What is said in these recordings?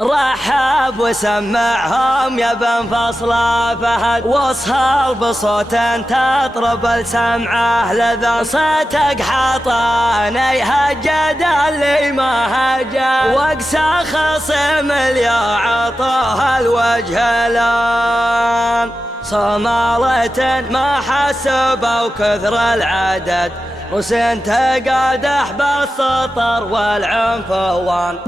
رحب وسمعهم يا بن فصل فهد، واصهر بصوت تطرب السمعه لذا، صوتك حطاني هجد اللي ما هجد، واقسى خصم اللي عطاه الوجه لان، صمالة ما حسبوا كثر العدد، وسنت قادح بالسطر والعنفوان.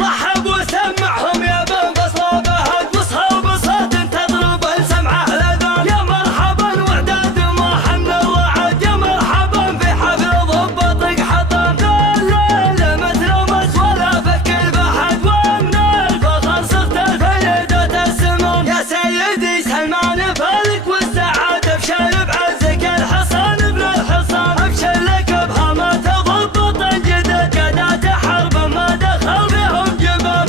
رحب وسمعهم يا بن فصل فهد، واصهر بصوت تضرب السمعه لذان، يا مرحبا وعداد ما حمل الوعد، يا مرحبا في حفل ضبطك حطام، الليل متلمس ولا فك البحد، ومن الفخر صرت الفريدة السمان، يا سيدي سلمان فلك والسعادة، ابشر بعزك الحصان ابن الحصان، ابشر لك بهامات ضبط جدد، قادات حرب ما دخل فيهم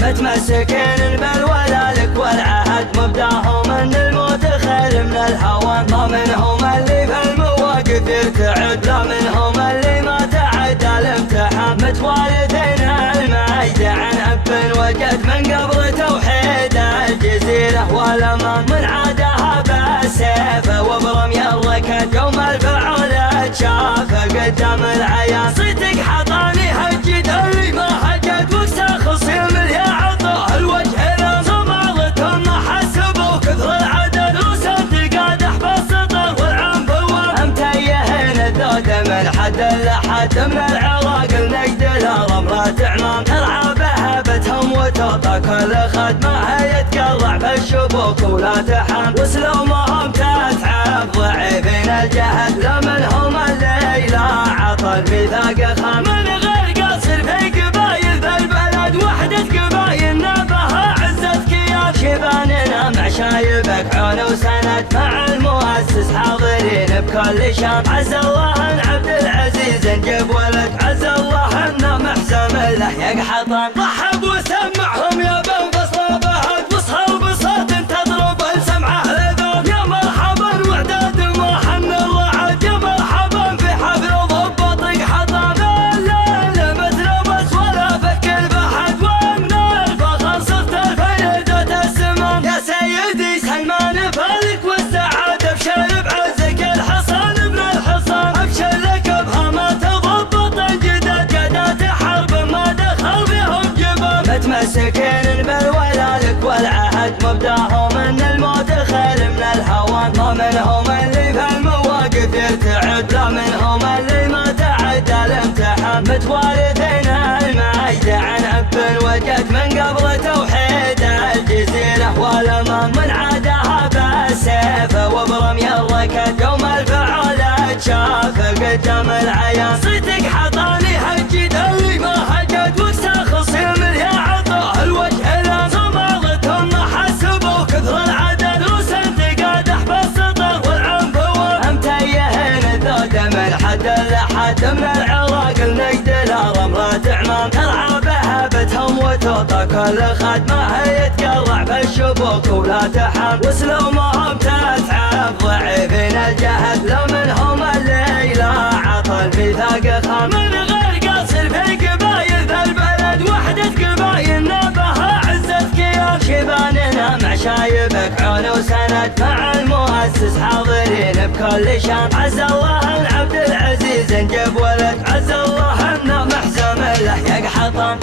متمسكين بالولا لك والعهد، مبداهم ان الموت خير من الهوان، ما منهم اللي في المواقف يرتعد، لا منهم اللي ما تعدى الامتحان، متوارثين المجد عن اب وجد، من قبل توحيد الجزيره والامان، من عادها بالسيف وبرمي الركد، يوم الفعل تشاف قدام العيان، صيتك حطاني هجد اللي ما هجد، وقسى خصيم اللي عطاه الوجه لان، صمالتهم ما حسبوا كثر العدد، وسنت قادح بالسطر والعنفوان، متيهين الذود من حد لحد، من العراق النجد لرملة عمان، ترعى بهبتهم وتعطى كل خدمه، هي تقرع بالشبوك ولا تحن، وسلومهم تتعب ضعيفين الجهد، لا منهم اللي لا عطى الميثاق خان، من غير قصر في قبايل ذا البلد، وحدة قبايلنا بها عزة كيان، شباننا مع شايبك عون وسند، مع المؤسس حاضرين بكل شان، عز الله ان عبد العزيز نجيب ولد، عز الله ان محسن له يقحطان. رحب وسمعهم يا بن فصل فهد، واصهر بصوت تضرب السمعه لذان، يا مرحبا وعداد ما حمل الوعد، يا مرحبا في حفل ضبطك حطام، الليل متلمس ولا فك البحد، ومن الفخر صرت الفريدة السمان، يا سيدي سلمان فلك والسعادة، ابشر بعزك الحصان ابن الحصان، ابشر لك بهامات ضبط جدد، قادات حرب ما دخل فيهم جبان، متمسكين بالولا لك والعهد، مبداهم ان الموت خير من الهوان، ما منهم اللي في المواقف يرتعد، لا منهم اللي ما تعدى الامتحان، متوارثين المجد عن اب وجد، من قبل توحيد الجزيره والامان، من عادها بالسيف وبرمي الركد، يوم الفعل تشاف قدام العيان، صيتك حطاني هجد اللي ما هجد، وقسى خصيم اللي عطاه الوجه لان، صمالتهم ما حسبوا كثر العدد، وسنت قادح بالسطر والعنفوان، متيهين الذود من حد لحد، من العراق النجد لرملة عمان، ترعى بهبتهم وتعطى كل خدمه، هي تقرع بالشبوك ولا تحن، وسلومهم تتعب ضعيفين الجهد، لا منهم اللي لا عطى الميثاق خان، من غير قصر في قبايل ذا البلد، وحدة قبايلنا بها عزة كيان، شباننا مع شايبك عون وسند، مع المؤسس حاضرين بكل شان، عز الله ان عبد العزيز نجيب ولد، عز الله ان محسن له يقحطان.